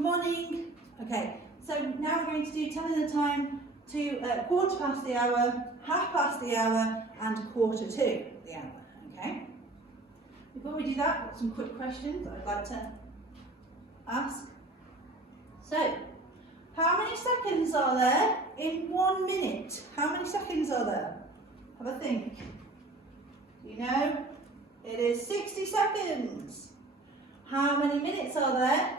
Good morning. Okay, so now we're going to do telling the time to quarter past the hour, half past the hour, and quarter to the hour. Okay. Before we do that, I've got some quick questions that I'd like to ask. So, how many seconds are there in 1 minute? How many seconds are there? Have a think. Do you know? It is 60 seconds. How many minutes are there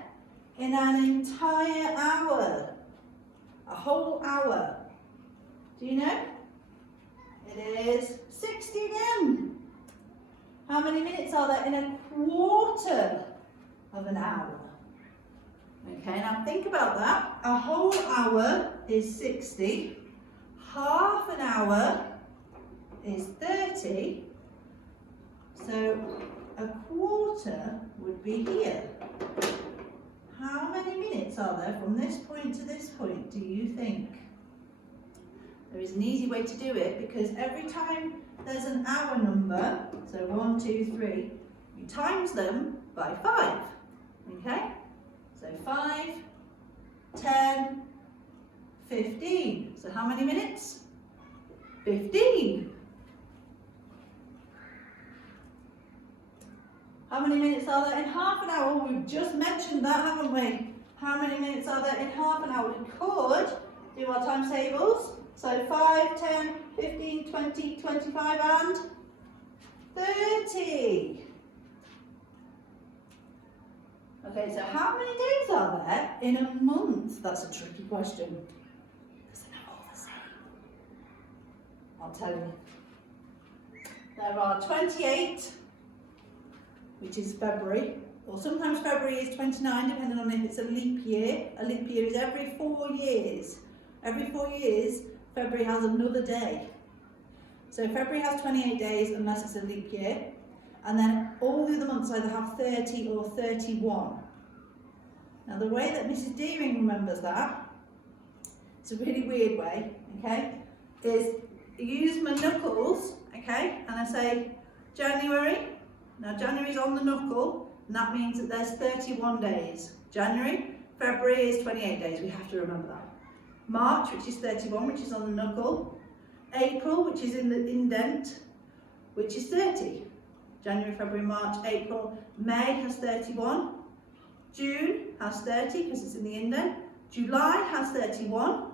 in an entire hour? A whole hour. Do you know? It is 60 again. How many minutes are there in a quarter of an hour? Okay, now think about that. A whole hour is 60. Half an hour is 30. So a quarter would be here. How many minutes are there from this point to this point, do you think? There is an easy way to do it, because every time there's an hour number, so 1, 2, 3, you times them by 5. Okay? So 5, 10, 15. So how many minutes? 15. How many minutes are there in half an hour? We've just mentioned that, haven't we? How many minutes are there in half an hour? We could do our times tables. So 5, 10, 15, 20, 25 and 30. Okay, so how many days are there in a month? That's a tricky question, because they're not all the same. I'll tell you. There are 28, which is February, or sometimes February is 29, depending on if it's a leap year. A leap year is every 4 years. Every 4 years, February has another day. So February has 28 days unless it's a leap year. And then all the other months either have 30 or 31. Now the way that Mrs. Deering remembers that, it's a really weird way, okay, is I use my knuckles, okay, and I say January. Now January's on the knuckle, and that means that there's 31 days. January, February is 28 days, we have to remember that. March, which is 31, which is on the knuckle. April, which is in the indent, which is 30. January, February, March, April. May has 31. June has 30 because it's in the indent. July has 31.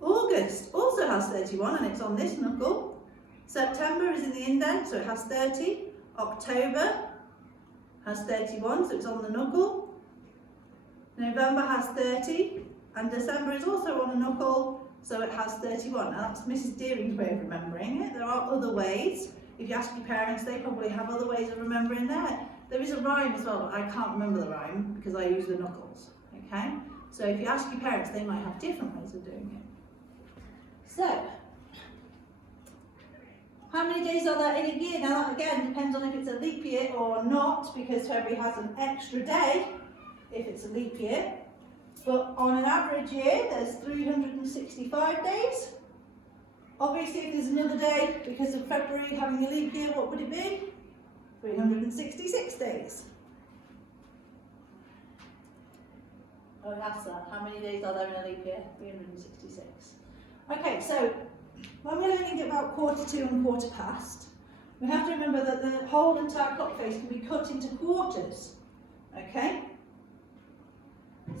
August also has 31 and it's on this knuckle. September is in the indent, so it has 30. October has 31, so it's on the knuckle. November has 30, and December is also on the knuckle, so it has 31. Now that's Mrs. Deering's way of remembering it. There are other ways. If you ask your parents, they probably have other ways of remembering that. There is a rhyme as well, but I can't remember the rhyme because I use the knuckles, okay? So if you ask your parents, they might have different ways of doing it. So, how many days are there in a year? Now that again depends on if it's a leap year or not, because February has an extra day if it's a leap year. But on an average year, there's 365 days. Obviously, if there's another day because of February having a leap year, what would it be? 366 days. Oh, that's that. How many days are there in a leap year? 366. Okay, so when we're learning about quarter to and quarter past, we have to remember that the whole entire clock face can be cut into quarters. Okay?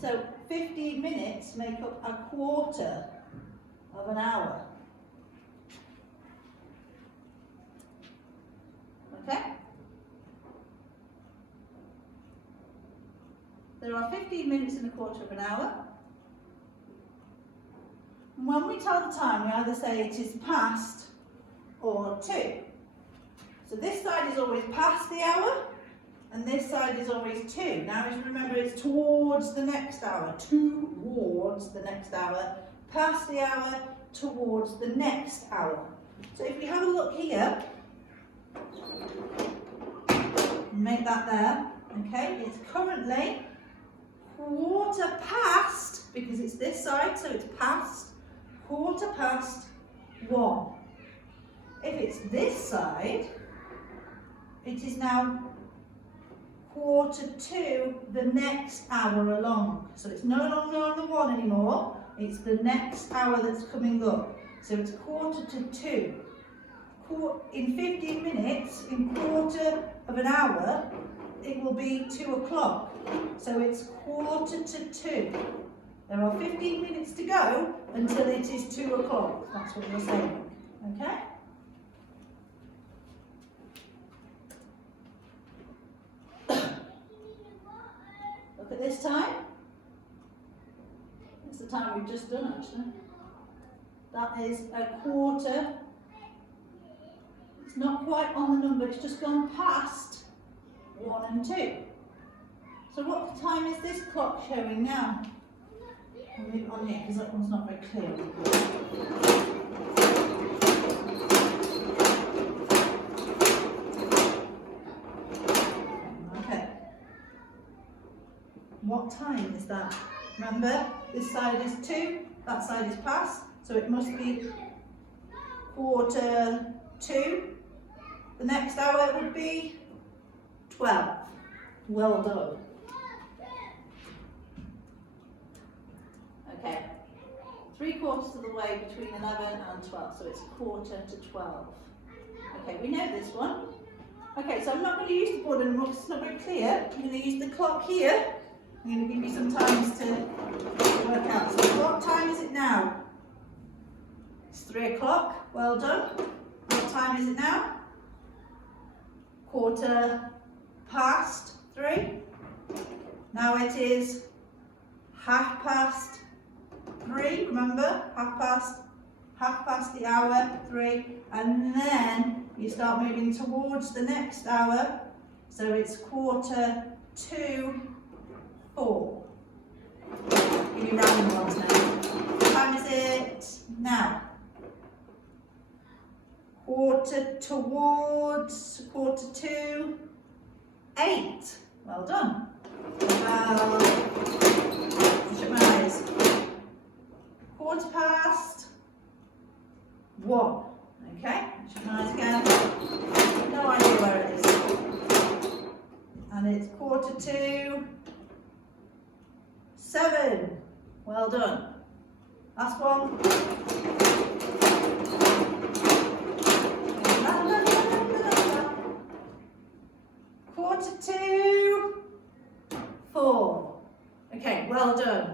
So 50 minutes make up a quarter of an hour. Okay? There are 15 minutes in a quarter of an hour. And when we tell the time, we either say it is past or to. So this side is always past the hour, and this side is always to. Now remember, it's towards the next hour, towards the next hour, past the hour, towards the next hour. So if we have a look here, make that there, okay, it's currently quarter past, because it's this side, so it's past, quarter past 1. If it's this side, it is now 1:45 the next hour along. So it's no longer on the 1 anymore, it's the next hour that's coming up. So it's 1:45. In 15 minutes, in quarter of an hour, it will be 2 o'clock. So it's 1:45. There are 15 minutes to go until it is 2 o'clock. That's what you're saying, okay? Look at this time. It's the time we've just done, actually. That is a quarter. It's not quite on the number, it's just gone past 1 and 2. So what time is this clock showing now? I'll move it on here because that one's not very clear. Okay. What time is that? Remember, this side is 2, that side is past, so it must be 1:45. The next hour would be 12. Well done. Okay, 3/4 of the way between 11 and 12, so it's 1:45. Okay, we know this one. Okay, so I'm not going to use the board anymore because it's not very clear. I'm going to use the clock here. I'm going to give you some times to work out. So what time is it now? It's 3 o'clock. Well done. What time is it now? 3:15. Now it is 3:30. Remember, half past the hour, 3, and then you start moving towards the next hour. So it's 4:45. Give me random ones now. What time is it now? 8:45. Well done. Shut my eyes. 1:15. Okay, shut my eyes again. No idea where it is. And it's 6:45. Well done. Last one. 4:45. Okay, well done.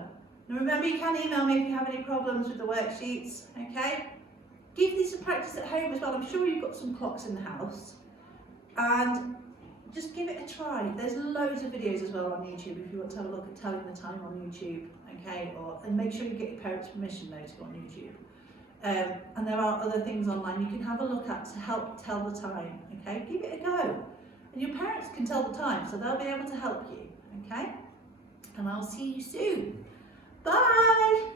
Now remember, you can email me if you have any problems with the worksheets, okay? Give these a practice at home as well. I'm sure you've got some clocks in the house. And just give it a try. There's loads of videos as well on YouTube if you want to have a look at telling the time on YouTube, okay? And make sure you get your parents' permission though to go on YouTube. And there are other things online you can have a look at to help tell the time, okay? Give it a go. And your parents can tell the time, so they'll be able to help you, okay? And I'll see you soon. Bye!